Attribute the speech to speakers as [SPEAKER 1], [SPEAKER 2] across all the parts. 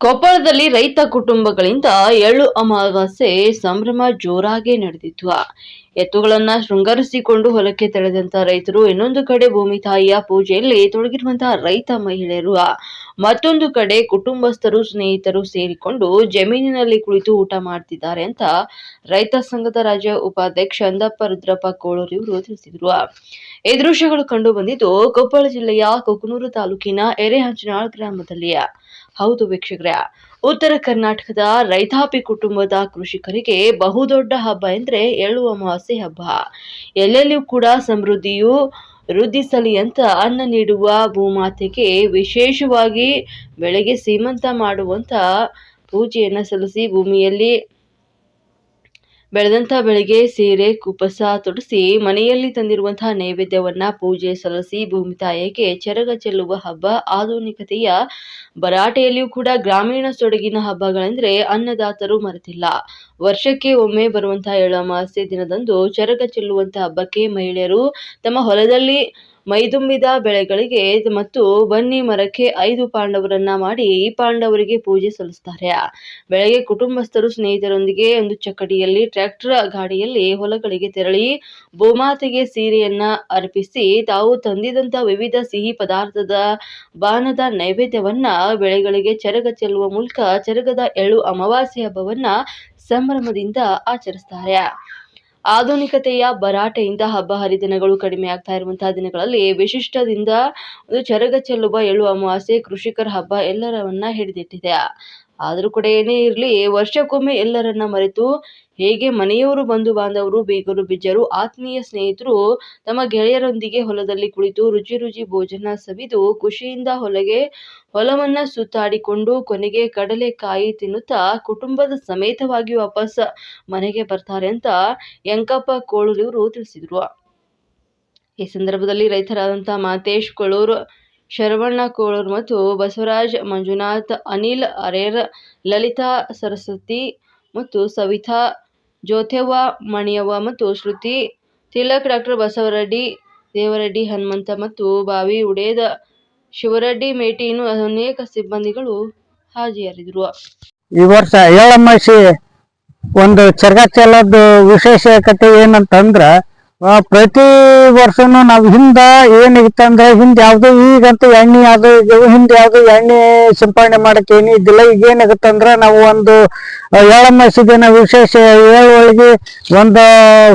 [SPEAKER 1] ಕೊಪ್ಪಳದಲ್ಲಿ ರೈತ ಕುಟುಂಬಗಳಿಂದ ಎಳ್ಳು ಅಮಾವಾಸ್ಯೆ ಸಂಭ್ರಮ ಜೋರಾಗಿ ನಡೆದಿತ್ತು. ಎತ್ತುಗಳನ್ನ ಶೃಂಗರಿಸಿಕೊಂಡು ಹೊಲಕ್ಕೆ ತೆರೆದಂತ ರೈತರು ಇನ್ನೊಂದು ಕಡೆ ಭೂಮಿ ತಾಯಿಯ ಪೂಜೆಯಲ್ಲಿ ತೊಡಗಿರುವಂತಹ ರೈತ ಮಹಿಳೆಯರು. ಮತ್ತೊಂದು ಕಡೆ ಕುಟುಂಬಸ್ಥರು, ಸ್ನೇಹಿತರು ಸೇರಿಕೊಂಡು ಜಮೀನಿನಲ್ಲಿ ಕುಳಿತು ಊಟ ಮಾಡ್ತಿದ್ದಾರೆ ಅಂತ ರೈತ ಸಂಘದ ರಾಜ್ಯ ಉಪಾಧ್ಯಕ್ಷ ಅಂದಪ್ಪ ರುದ್ರಪ್ಪ ಕೋಳೂರು ಇವರು ತಿಳಿಸಿದ್ರು. ಈ ದೃಶ್ಯಗಳು ಕಂಡು ಬಂದಿದ್ದು ಕೊಪ್ಪಳ ಜಿಲ್ಲೆಯ ಕೊಕ್ಕನೂರು ತಾಲೂಕಿನ ಎರೆಹಂಚನಾಳ್ ಗ್ರಾಮದಲ್ಲಿ ಹೌದು ವೀಕ್ಷಕರೇ. ಉತ್ತರ ಕರ್ನಾಟಕದ ರೈತಾಪಿ ಕುಟುಂಬದ ಕೃಷಿಕರಿಗೆ ಬಹುದೊಡ್ಡ ಹಬ್ಬ ಎಂದ್ರೆ ಎಳ್ಳು ಅಮಾವಾಸ್ಯೆ ಹಬ್ಬ. ಎಲ್ಲೆಲ್ಲಿಯೂ ಕೂಡ ಸಮೃದ್ಧಿಯು ವೃದ್ಧಿಸಲಿ ಅಂತ ಅನ್ನ ನೀಡುವ ಭೂಮಾತೆಗೆ ವಿಶೇಷವಾಗಿ ಬೆಳೆಗೆ ಸೀಮಂತ ಮಾಡುವಂತ ಪೂಜೆಯನ್ನು ಸಲ್ಲಿಸಿ ಭೂಮಿಯಲ್ಲಿ ಬೆಳೆದಂತ ಬೆಳೆಗೆ ಸೀರೆ, ಕುಪಸ ತೊಡಿಸಿ ಮನೆಯಲ್ಲಿ ತಂದಿರುವಂತಹ ನೈವೇದ್ಯವನ್ನ ಪೂಜೆ ಸಲ್ಲಿಸಿ ಭೂಮಿ ತಾಯಿಗೆ ಚರಗ ಚೆಲ್ಲುವ ಹಬ್ಬ, ಆಧುನಿಕತೆಯ ಭರಾಟೆಯಲ್ಲಿಯೂ ಕೂಡ ಗ್ರಾಮೀಣ ಸೊಡಗಿನ ಹಬ್ಬಗಳೆಂದ್ರೆ ಅನ್ನದಾತರು ಮರೆತಿಲ್ಲ. ವರ್ಷಕ್ಕೆ ಒಮ್ಮೆ ಬರುವಂತಹ ಎಳ್ಳಮಾಸ್ಯೆ ದಿನದಂದು ಚರಗ ಚೆಲ್ಲುವಂತಹ ಹಬ್ಬಕ್ಕೆ ಮಹಿಳೆಯರು ತಮ್ಮ ಹೊಲದಲ್ಲಿ ಮೈದುಂಬಿದ ಬೆಳೆಗಳಿಗೆ ಮತ್ತು ಬನ್ನಿ ಮರಕ್ಕೆ ಐದು ಪಾಂಡವರನ್ನ ಮಾಡಿ ಈ ಪಾಂಡವರಿಗೆ ಪೂಜೆ ಸಲ್ಲಿಸ್ತಾರೆ. ಬೆಳಗ್ಗೆ ಕುಟುಂಬಸ್ಥರು ಸ್ನೇಹಿತರೊಂದಿಗೆ ಒಂದು ಚಕಡಿಯಲ್ಲಿ ಟ್ರ್ಯಾಕ್ಟರ್ ಗಾಡಿಯಲ್ಲಿ ಹೊಲಗಳಿಗೆ ತೆರಳಿ ಭೂಮಾತೆಗೆ ಸೀರೆಯನ್ನ ಅರ್ಪಿಸಿ ತಾವು ತಂದಿದಂತ ವಿವಿಧ ಸಿಹಿ ಪದಾರ್ಥದ ಬಾನದ ನೈವೇದ್ಯವನ್ನ ಬೆಳೆಗಳಿಗೆ ಚರಗ ಚೆಲ್ಲುವ ಮೂಲಕ, ಚರಗದ ಎಳು ಅಮಾವಾಸ್ಯೆ ಹಬ್ಬವನ್ನ ಸಂಭ್ರಮದಿಂದ ಆಚರಿಸ್ತಾರೆ. ಆಧುನಿಕತೆಯ ಭರಾಟೆಯಿಂದ ಹಬ್ಬ ಹರಿದಿನಗಳು ಕಡಿಮೆ ಆಗ್ತಾ ಇರುವಂತಹ ದಿನಗಳಲ್ಲಿ ವಿಶಿಷ್ಟದಿಂದ ಒಂದು ಚರಗ ಚೆಲ್ಲುವ ಎಳ್ಳು ಅಮಾವಾಸ್ಯೆ ಕೃಷಿಕರ ಹಬ್ಬ ಎಲ್ಲರವನ್ನ ಹಿಡಿದಿಟ್ಟಿದೆ. ಆದರೂ ಕೂಡ ಏನೇ ಇರಲಿ ವರ್ಷಕ್ಕೊಮ್ಮೆ ಎಲ್ಲರನ್ನ ಮರೆತು ಹೇಗೆ ಮನೆಯವರು ಬಂಧು ಬಾಂಧವರು, ಬೀಗರು ಬಿಜ್ಜರು, ಆತ್ಮೀಯ ಸ್ನೇಹಿತರು ತಮ್ಮ ಗೆಳೆಯರೊಂದಿಗೆ ಹೊಲದಲ್ಲಿ ಕುಳಿತು ರುಚಿ ರುಚಿ ಭೋಜನ ಸವಿದು ಖುಷಿಯಿಂದ ಹೊಲಗೆ, ಹೊಲವನ್ನ ಸುತ್ತಾಡಿಕೊಂಡು ಕೊನೆಗೆ ಕಡಲೆಕಾಯಿ ತಿನ್ನುತ್ತಾ ಕುಟುಂಬದ ಸಮೇತವಾಗಿ ವಾಪಸ್ ಮನೆಗೆ ಬರ್ತಾರೆ ಅಂತ ಯಂಕಪ್ಪ ಕೋಳೂರಿವರು ತಿಳಿಸಿದ್ರು. ಈ ಸಂದರ್ಭದಲ್ಲಿ ರೈತರಾದಂತಹ ಮಾತೇಶ್ ಕೋಳೂರು ಶರವಣ್ಣ ಕೋಳೂರು ಮತ್ತು ಬಸವರಾಜ್ ಮಂಜುನಾಥ್, ಅನಿಲ್ ಅರೇರ್, ಲಲಿತಾ ಸರಸ್ವತಿ ಮತ್ತು ಸವಿತಾ ಜ್ಯೋತ್ಯವ್ವ ಮಣಿಯವ್ವ ಮತ್ತು ಶ್ರುತಿ ತಿಲಕ್, ಡಾಕ್ಟರ್ ಬಸವರೆಡ್ಡಿ, ದೇವರೆಡ್ಡಿ ಹನುಮಂತ ಮತ್ತು ಬಾವಿ ಉಡೇದ ಶಿವರೆಡ್ಡಿ ಮೇಟಿ ಇನ್ನು ಅನೇಕ ಸಿಬ್ಬಂದಿಗಳು ಹಾಜರಿದ್ದರು.
[SPEAKER 2] ಈ ವರ್ಷ ಏಳಮ್ಮಾಸಿ ಒಂದು ಚರ್ಗ ವಿಶೇಷ ವಿಶೇಷಕತೆ ಏನಂತಂದ್ರ ಪ್ರತಿ ವರ್ಷನು ನಾವು ಹಿಂದ ಏನಿತ್ತಂದ್ರೆ ಹಿಂದ್ ಯಾವ್ದು ಈಗಂತೂ ಎಣ್ಣೆ ಅದು ಹಿಂದ ಯಾವ್ದು ಎಣ್ಣೆ ಸಿಂಪಡಣೆ ಮಾಡಕ್ ಏನು ಇದ್ದಿಲ್ಲ. ಈಗ ಏನಾಗುತ್ತಂದ್ರ ನಾವು ಒಂದು ಆ, ಏಳಮ್ಮಾಸಿ ದಿನ ವಿಶೇಷ ಏಳು ಒಳಗೆ ಒಂದು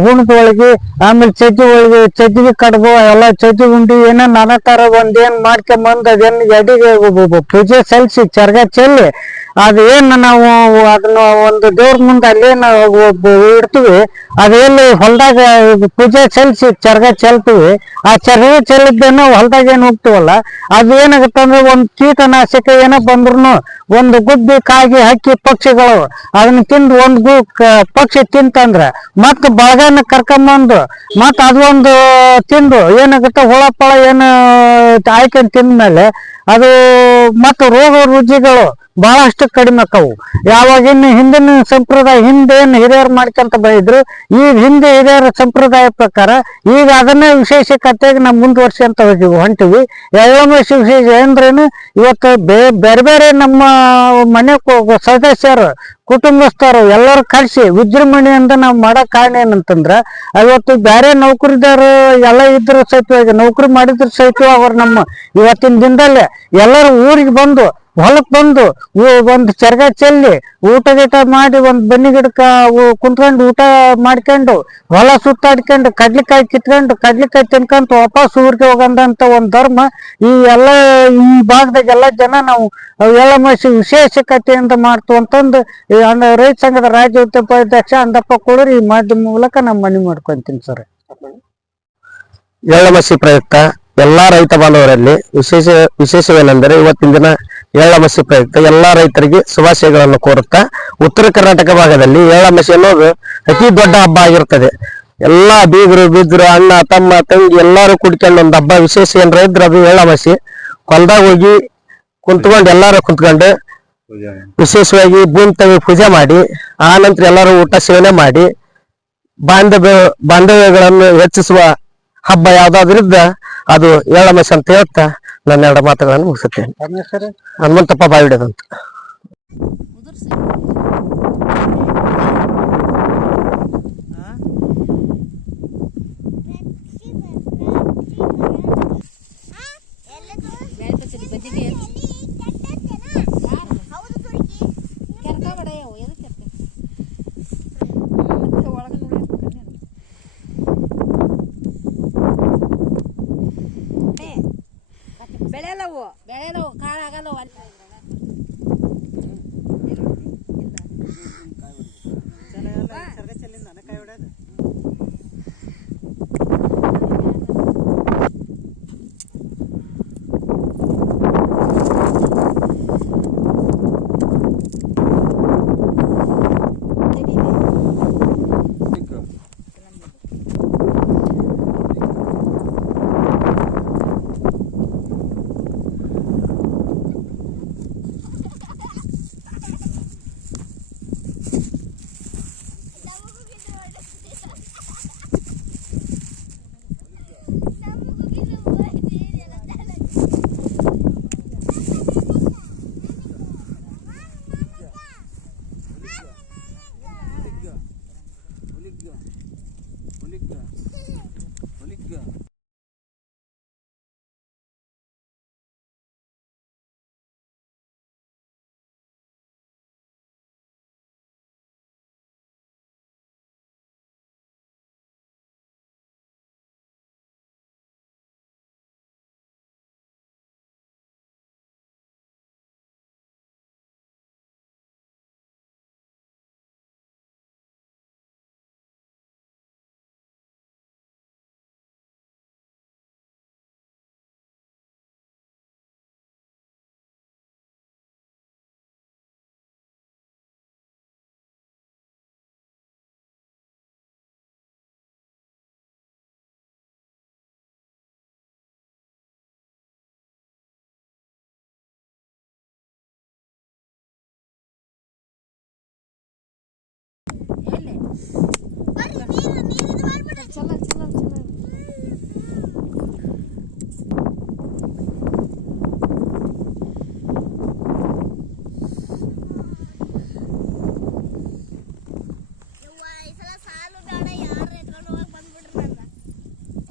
[SPEAKER 2] ಹುಣದ ಒಳಗೆ ಆಮೇಲೆ ಚಜ್ಜಿ ಒಳಗೆ ಚಜ್ಜಿಗೆ ಕಡ್ಬು ಎಲ್ಲ ಚಜ್ಜಿ ಉಂಡಿ ಏನೋ ನಾನಾ ತರ ಒಂದ್ ಏನ್ ಮಾಡ್ಕೊಂಬಂದ್ ಅದೇನ್ ಎಡಿಗೆ ಪೂಜೆ ಸಲ್ಲಿಸಿ ಚರ್ಗ ಚೆಲ್ಲಿ ಅದೇನ್ ನಾವು ಅದನ್ನ ಒಂದು ದೇವ್ರ ಮುಂದೆ ಅಲ್ಲೇನ ಇಡ್ತೀವಿ ಅದೇನು ಹೊಲ್ದಾಗ ಪೂಜೆ ಸಲ್ಲಿಸಿ ಚರ್ಗ ಚೆಲ್ತೀವಿ, ಆ ಚರ್ಗ ಚೆಲ್ಲಿದ್ದೇನು ಹೊಲ್ದಾಗ ಏನು ಹೋಗ್ತೀವಲ್ಲ, ಅದು ಏನಾಗುತ್ತೆ ಅಂದ್ರೆ ಒಂದ್ ಕೀಟನಾಶಕ ಏನೋ ಬಂದ್ರು ಒಂದು ಗುಬ್ಬಿ ಕಾಗಿ ಹಕ್ಕಿ ಪಕ್ಷಿಗಳು ಅದನ್ನ ತಿಂದು ಒಂದು ಗು ಪಕ್ಷಿ ತಿಂತಂದ್ರ ಮತ್ ಬಳಗನ ಕರ್ಕೊಂಬಂದು ಮತ್ ಅದೊಂದು ತಿಂದು ಏನಾಗುತ್ತೆ ಹುಳ ಪಳ ಏನು ತಿಂದ ತಿಂದ್ಮೇಲೆ ಅದು ಮತ್ತು ರೋಗ ರುಜಿಗಳು ಬಹಳಷ್ಟು ಕಡಿಮೆ ಅಕ್ಕವು. ಯಾವಾಗಿನ ಹಿಂದಿನ ಸಂಪ್ರದಾಯ, ಹಿಂದೇನು ಹಿರಿಯರು ಮಾಡ್ಕೊಂತ ಬಂದಿದ್ರು ಈಗ ಹಿಂದೆ ಹಿರಿಯರ ಸಂಪ್ರದಾಯ ಪ್ರಕಾರ ಈಗ ಅದನ್ನೇ ವಿಶೇಷಕತೆಯಾಗಿ ನಾವು ಅಂತ ಹೋಗಿವಿ ಹೊಂಟಿವಿ. ಎಳ್ಳಮಾಸಿ ವಿಶೇಷ ಅಂದ್ರೇನು ಇವತ್ತು ಬೇ, ಬೇರೆ ಬೇರೆ ನಮ್ಮ ಮನೆ ಸದಸ್ಯರು, ಕುಟುಂಬಸ್ಥರು ಎಲ್ಲರೂ ಕಳಿಸಿ ವಿಜೃಂಭಣೆಯಿಂದ ನಾವು ಮಾಡೋ ಕಾರಣ ಏನಂತಂದ್ರ ಇವತ್ತು ಬೇರೆ ನೌಕರಿದಾರು ಎಲ್ಲ ಇದ್ರು ಸಹಿತವಾಗಿ, ನೌಕರಿ ಮಾಡಿದ್ರು ಸಹಿತ ಅವ್ರು ನಮ್ಮ ಇವತ್ತಿನ ದಿನದಲ್ಲೇ ಎಲ್ಲರೂ ಊರಿಗೆ ಬಂದು ಹೊಲಕ್ ಬಂದು ಒಂದು ಚರ್ಗ ಚೆಲ್ಲಿ ಊಟ ಗೀಟ ಮಾಡಿ ಒಂದ್ ಬನ್ನಿ ಗಿಡಕ್ಕ ಕುಂತ್ಕೊಂಡು ಊಟ ಮಾಡ್ಕೊಂಡು, ಹೊಲ ಸುತ್ತಾಡ್ಕೊಂಡು, ಕಡ್ಲಿಕಾಯಿ ಕಿತ್ಕೊಂಡು, ಕಡ್ಲಿಕಾಯಿ ತಿನ್ಕೊಂತ ವಾಪಸ್ ಊರಿಗೆ ಹೋಗಂದಂತ ಒಂದ್ ಧರ್ಮ ಈ ಎಲ್ಲ, ಈ ಭಾಗದಾಗ ಎಲ್ಲ ಜನ ನಾವು ಎಳಮಾಸಿ ವಿಶೇಷಕತೆಯಿಂದ ಮಾಡ್ತು ಅಂತಂದು ರೈತ ಸಂಘದ ರಾಜ್ಯ ಉಪಾಧ್ಯಕ್ಷ ಅಂದಪ್ಪ ಕೊಡೋರು ಈ ಮಾಧ್ಯಮ ಮೂಲಕ ನಮ್ಮ ಮನೆ ಮಾಡ್ಕೊಂತೀನಿ ಸರ್.
[SPEAKER 3] ಎಳ್ಳಮಸಿ ಪ್ರಯುಕ್ತ ಎಲ್ಲಾ ರೈತ ಬಾಂಧವರಲ್ಲಿ ವಿಶೇಷ, ವಿಶೇಷವೇನೆಂದರೆ ಇವತ್ತಿನ ದಿನ ಎಳ್ಳಮಸಿ ಪ್ರಯುಕ್ತ ಎಲ್ಲಾ ರೈತರಿಗೆ ಶುಭಾಶಯಗಳನ್ನು ಕೋರುತ್ತಾ ಉತ್ತರ ಕರ್ನಾಟಕ ಭಾಗದಲ್ಲಿ ಎಳ್ಳಮಸಿ ಅನ್ನೋದು ಅತಿ ದೊಡ್ಡ ಹಬ್ಬ ಆಗಿರ್ತದೆ. ಎಲ್ಲಾ ಬೀಗರು, ಬಿದ್ರು, ಅಣ್ಣ, ತಮ್ಮ, ತಂಗಿ ಎಲ್ಲಾರು ಕುಡ್ಕೊಂಡು ಒಂದು ಹಬ್ಬ ವಿಶೇಷ ಏನ್ರ ಇದ್ರೆ ಅದು ಎಳ್ಳಮಸಿ ಹೊಲ್ದಾಗ ಹೋಗಿ ಕುಂತ್ಕೊಂಡು ಎಲ್ಲಾರು ಕುಂತ್ಕೊಂಡು ವಿಶೇಷವಾಗಿ ಭೂಮಿ ತಂಗಿ ಪೂಜೆ ಮಾಡಿ ಆ ನಂತರ ಎಲ್ಲರೂ ಊಟ ಸೇವನೆ ಮಾಡಿ, ಬಾಂಧವ್ಯ, ಬಾಂಧವ್ಯಗಳನ್ನು ಹೆಚ್ಚಿಸುವ ಹಬ್ಬ ಯಾವ್ದಾದ್ರಿದ್ದ ಅದು ಏಳಮಸಿ ಅಂತ ಹೇಳ್ತಾ
[SPEAKER 4] ನನ್ನ ಎರಡು ಮಾತುಗಳನ್ನು ಮುಗಿಸುತ್ತೇನೆ. ಹನುಮಂತಪ್ಪ ಬಾವಿಡದಂತ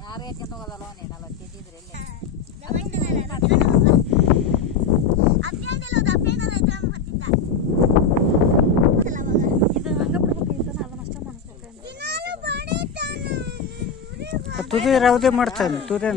[SPEAKER 5] ಯಾರು ಎತ್ಕೊಂಡು ಹೋಗೋದಲ್ವ ನೀನಲ್ಲ ತಿಂದಿದ್ರಿ ಇಲ್ಲಿ
[SPEAKER 6] ತುದಿ ರವದಿ ಮಾಡ್ತಾನೆ ತುದಿ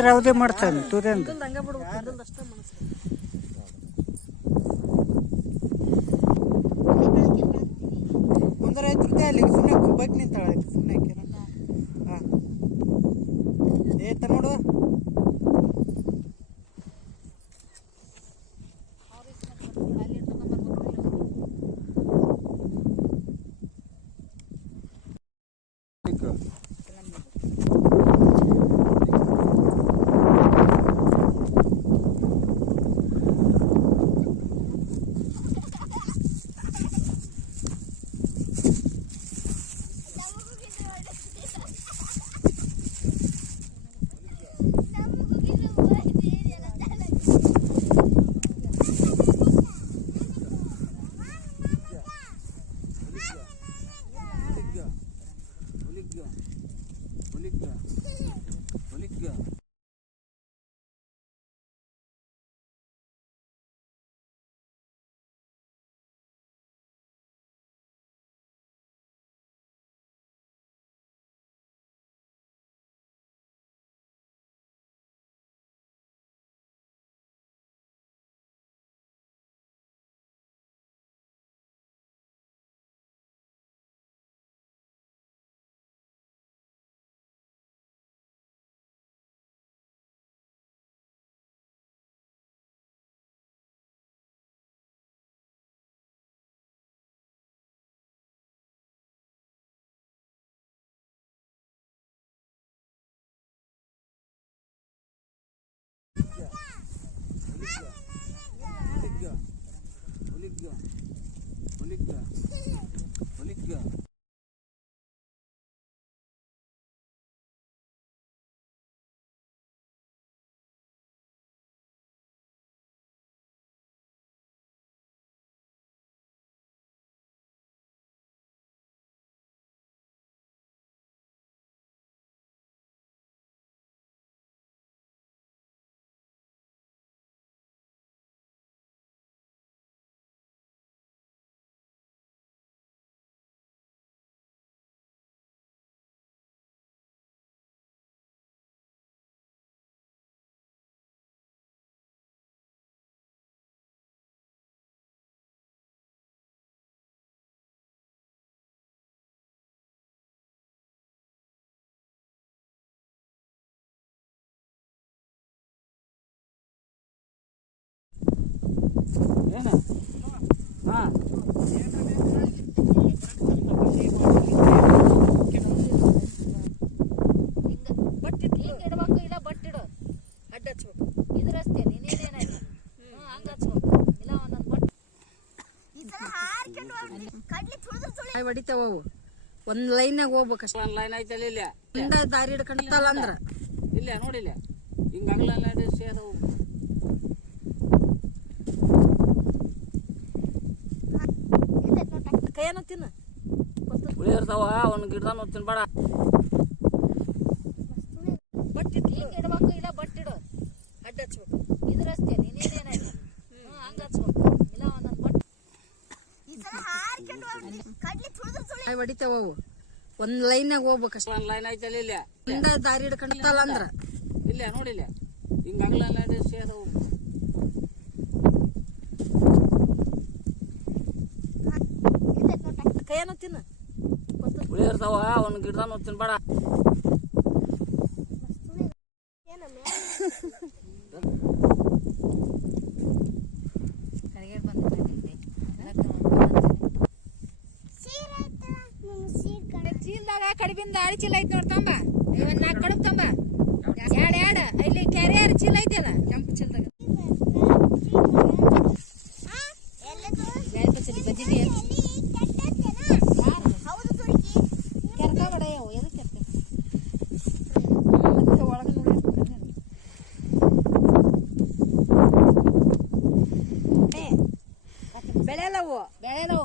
[SPEAKER 6] ರೌದಿ ಮಾಡ್ತಾನೆ ತುದಂದು 어디가?
[SPEAKER 7] 어디가?
[SPEAKER 4] ಬಟ್
[SPEAKER 8] ಕಾಯಿ ಹೊಡಿತಾವ ಅವು. ಒಂದ್ ಲೈನಾಗ ಹೋಗ್ಬೇಕಷ್ಟ
[SPEAKER 9] ಒಂದ್ ಲೈನ್ ಐತಲ್ಲ ಇಲ್ಲ?
[SPEAKER 8] ದಾರಿ ಹಿಡ್ಕೊಂಡಲ್ಲ ಅಂದ್ರ?
[SPEAKER 9] ಇಲ್ಲ ನೋಡಿಲ್ಲ ಹಿಂಗ ಅಗಲ ಸೇರು
[SPEAKER 8] ಕೈಯನ ತಿನ್ನ
[SPEAKER 9] ಇರ್ತಾವ ಒಂದು ಗಿಡದ ತಿನ್ಬೇಡ
[SPEAKER 4] ಬಟ್ ಇಟ್ಟು ಹಿಂಗ್ ಇಡ್ಬೇಕು ಇಲ್ಲ ಬಟ್ ಇಡು. ಅಡ್ಡ ಹಚ್ಬೇಕು. ಇದ್ರ ಅಷ್ಟೇ ನೀನೇನಾಯ್ತು ಹ್ಞೂ ಹಂಗ ಹಚ್ಬೇಕು. ಇಲ್ಲ ಒಂದೊಂದು ಬಟ್
[SPEAKER 8] ಹೊಡಿತಾವ ಅವು. ಒಂದ್ ಲೈನಾಗ ಹೋಗ್ಬೇಕಷ್ಟ
[SPEAKER 9] ಒಂದ್ ಲೈನ್ ಐತಲ್ಲ ಇಲ್ಲ?
[SPEAKER 8] ದಾರಿ ಹಿಡ್ಕೊಂಡಲ್ಲ ಅಂದ್ರ.
[SPEAKER 9] ಇಲ್ಲ ನೋಡಿಲ್ಲ ಹಿಂಗ ಅಗಲ ಸೇರು
[SPEAKER 8] ಕೈಯನ ತಿನ್ನ?
[SPEAKER 9] ಇರ್ತಾವ ಅವ್ನ ಗಿಡದ ತಿನ್ಬೇಡ.
[SPEAKER 4] ಚೀಲ್ದಾಗ ಕಡಿಬಿಂದ ಆಳಿ ಚೀಲ ಐತಿ ನೋಡ್ತಂಬ ಇವನ್ ನಾಲ್ಕು ಕಡುಬ್ ತಂಬ ಎರಡ್ ಎರಡ್ ಇಲ್ಲಿ ಕ್ಯಾರಿಯರ್ ಚೀಲ ಐತಿ ಅದ ಕೆಂಪು ಚೀಲದಾಗ ಎರಡು ಬಚ್ಚಲಿ ಬಂದಿದ್ದಿ ಕೆರ್ಕಬೇಡ ಅವು ಎದಕ್ಕೆ ಕೆರ್ಕ ಒಳಗೆ ನೋಡಿ ಬೆಳೆಯಲ್ಲವು ಬೆಳೆಯಲ್ಲವು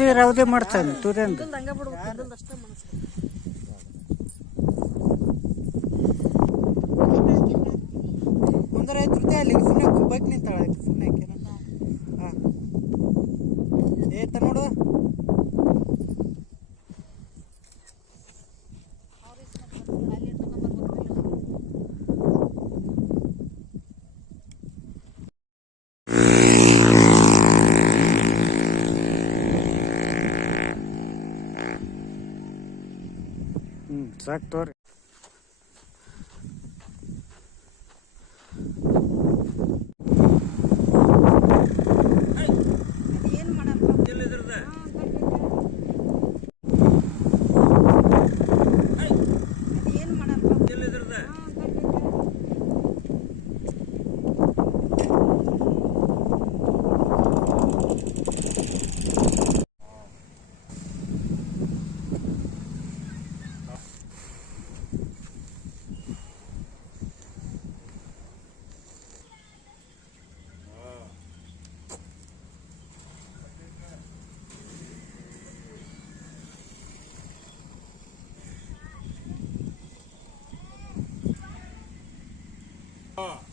[SPEAKER 2] ತುದಿ ರವದಿ ಮಾಡ್ತಾನೆ
[SPEAKER 8] ಮನಸ್ಬೇಕು
[SPEAKER 2] ಮುಂದರ ಐತಿ ಅಲ್ಲಿ ಸುಮ್ಮನೆ ಬೈಕ್ ನಿಂತಾಳ ಸುಮ್ಮನೆ ಹಾಂ. ಏತ ನೋಡು ಹ್ಞೂ ಸಾಕು ತೋರಿ
[SPEAKER 10] ಆ